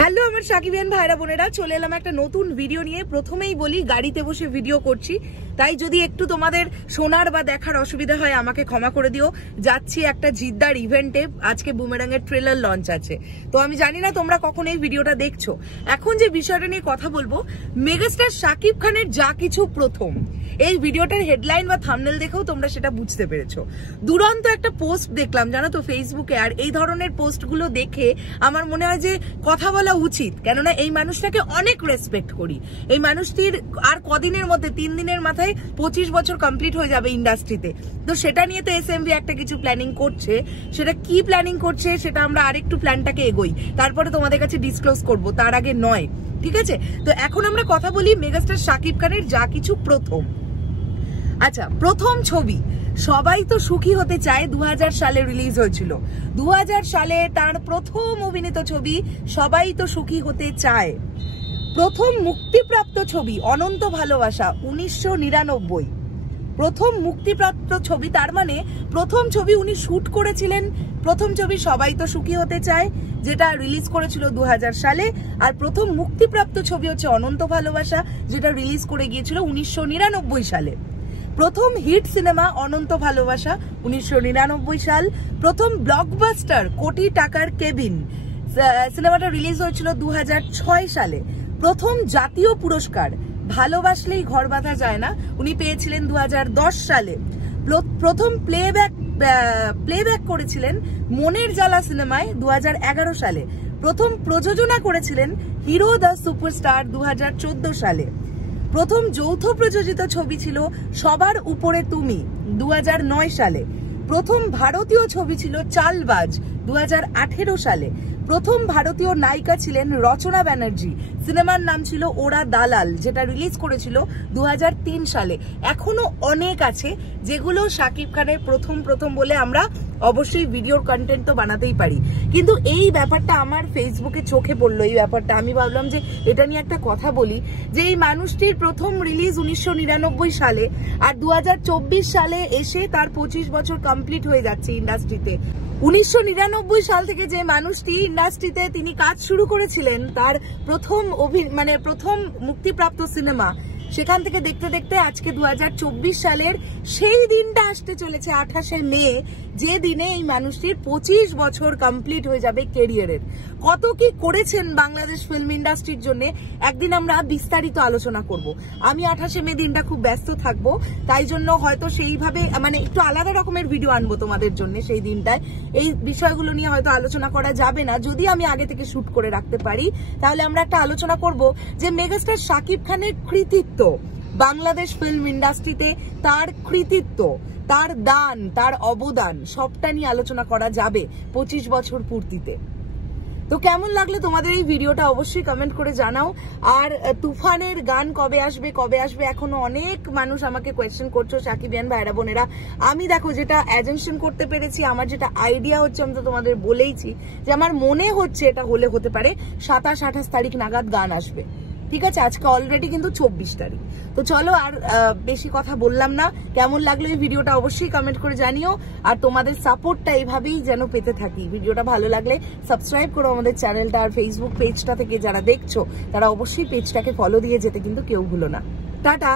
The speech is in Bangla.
হ্যালো আমার সাকিবিয়ান ভাইরা বোনেরা, চলে এলাম একটা নতুন ভিডিও নিয়ে। প্রথমেই বলি, গাড়িতে বসে ভিডিও করছি, তাই যদি একটু তোমাদের শোনার বা দেখার অসুবিধা হয় আমাকে ক্ষমা করে দিও। যাচ্ছি একটা জিদ্দার ইভেন্টে, আজকে বুমেরাং এর ট্রেলার লঞ্চ আছে। তো আমি জানি না তোমরা কখন এই ভিডিওটা দেখছো। এখন যে বিষয়টা নিয়ে কথা বলবো, মেগাস্টার শাকিব খানের যা কিছু প্রথম, এই ভিডিওটার হেডলাইন বা থাম্বনেল দেখেও তোমরা সেটা বুঝতে পেরেছো। দুরন্ত একটা পোস্ট দেখলাম জানো তো ফেসবুকে, আর এই ধরনের পোস্টগুলো দেখে আমার মনে হয় যে কথা বলা উচিত, কেননা এই মানুষটাকে অনেক রেসপেক্ট করি। এই মানুষটির আর কদিনের মধ্যে 3 দিনের মাথায় 25 বছর কমপ্লিট হয়ে যাবে ইন্ডাস্ট্রিতে। তো সেটা নিয়ে তো এসএমভি একটা কিছু প্ল্যানিং করছে, সেটা কি প্ল্যানিং করছে সেটা আমরা আরেকটু প্ল্যানটাকে এগোই, তারপরে তোমাদের কাছে ডিসক্লোজ করবো, তার আগে নয়, ঠিক আছে? তো এখন আমরা কথা বলি মেগাস্টার শাকিব খানের যা কিছু প্রথম। আচ্ছা, প্রথম ছবি সবাই তো সুখী হতে চায় 2000 সালে রিলিজ হয়েছিল। 2000 সালে তার প্রথম অভিনীত ছবি সবাই তো সুখী হতে চায়। প্রথম মুক্তিপ্রাপ্ত ছবি অনন্ত ভালোবাসা 1999। প্রথম মুক্তিপ্রাপ্ত ছবি, তার মানে প্রথম ছবি উনি শুট করেছিলেন। প্রথম ছবি সবাই তো সুখী হতে চায়, যেটা রিলিজ করেছিল 2000 সালে, আর প্রথম মুক্তিপ্রাপ্ত ছবি হচ্ছে অনন্ত ভালোবাসা, যেটা রিলিজ করে গিয়েছিল 1999 সালে। প্রথম হিট সিনেমা অনন্ত ভালোবাসা 1999 সাল। প্রথম ব্লকবাস্টার কোটি টাকার কেবিন সিনেমাটা রিলিজ হয়েছিল 2006 সালে। প্রথম জাতীয় পুরস্কার ভালোবাসলেই ঘর বাঁধা যায় না উনি পেয়েছিলেন 2010 সালে। প্রথম প্লেব্যাক করেছিলেন মনের জ্বালা সিনেমায় 2011 সালে। প্রথম প্রযোজনা করেছিলেন হিরো দ্য সুপারস্টার 2014 সালে। প্রথম যৌথ প্রযোজিত ছবি ছিল সবার উপরে তুমি 2009 সালে। প্রথম ভারতীয় ছবি ছিল চালবাজ 2018 সালে। প্রথম ভারতীয় নায়িকা ছিলেন রচনা ব্যানার্জি, সিনেমার নাম ছিল ওরা দালাল, যেটা রিলিজ করেছিল 2003 সালে। এখনো অনেক আছে যেগুলো শাকিব খানের প্রথম বলে আমরা অবশ্যই ভিডিওর কন্টেন্ট তো বানাতেই পারি, কিন্তু এই ব্যাপারটা আমার ফেসবুকে চোখে পড়লো। এই ব্যাপারটা আমি ভাবলাম যে এটা নিয়ে একটা কথা বলি, যে এই মানুষটির প্রথম রিলিজ 1999 সালে, আর 2024 সালে এসে তার 25 বছর কমপ্লিট হয়ে যাচ্ছে ইন্ডাস্ট্রিতে। 1999 সাল থেকে যে মানুষটি ইন্ডাস্ট্রিতে তিনি কাজ শুরু করেছিলেন, তার প্রথম মুক্তিপ্রাপ্ত সিনেমা, সেখান থেকে দেখতে দেখতে আজকে 2024 সালের সেই দিনটা আসতে চলেছে 28শে মে, যে দিনে এই মানুষটির 25 বছর কমপ্লিট হয়ে যাবে ক্যারিয়ারের। কত কি করেছেন বাংলাদেশ ফিল্ম ইন্ডাস্ট্রির জন্য একদিন আমরা বিস্তারিত আলোচনা করব। আমি 28শে মে দিনটা খুব ব্যস্ত থাকবো, তাই জন্য হয়তো সেইভাবে একটু আলাদা রকমের ভিডিও আনবো তোমাদের জন্য। সেই দিনটায় এই বিষয়গুলো নিয়ে হয়তো আলোচনা করা যাবে না, যদি আমি আগে থেকে শুট করে রাখতে পারি, তাহলে আমরা একটা আলোচনা করব যে মেগাস্টার শাকিব খানের কৃতিত্ব বাংলাদেশ ফিল্ম ইন্ডাস্ট্রিতে, তার কৃতিত্ব, তার দান, তার অবদান, সবটা নিয়ে আলোচনা করা যাবে 25 বছর পূর্তিতে। তো কেমন লাগলো তোমাদের এই ভিডিওটা অবশ্যই কমেন্ট করে জানাও। আর তুফানের গান কবে আসবে এখনো অনেক মানুষ আমাকে কোয়েশ্চেন করছো সাকিবিয়ান ভাইরা বোনেরা। আমি দেখো যেটা অ্যাজেনশন করতে পেরেছি, আমার যেটা আইডিয়া হচ্ছে, আমি তো তোমাদের বলেইছি যে আমার মনে হচ্ছে এটা হতে পারে 27-28 তারিখ নাগাদ গান আসবে, ঠিক আছে? আজকে অলরেডি কিন্তু 24 তারিখ। তো চলো আর বেশি কথা বললাম না। কেমন লাগলো এই ভিডিওটা অবশ্যই কমেন্ট করে জানিও, আর তোমাদের সাপোর্টটা এইভাবেই যেন পেতে থাকি। ভিডিওটা ভালো লাগলে সাবস্ক্রাইব করো আমাদের চ্যানেলটা, আর ফেসবুক পেজটা থেকে যারা দেখছো তারা অবশ্যই পেজটাকে ফলো দিয়ে যেতে কিন্তু কেউ ভুলো না। টাটা।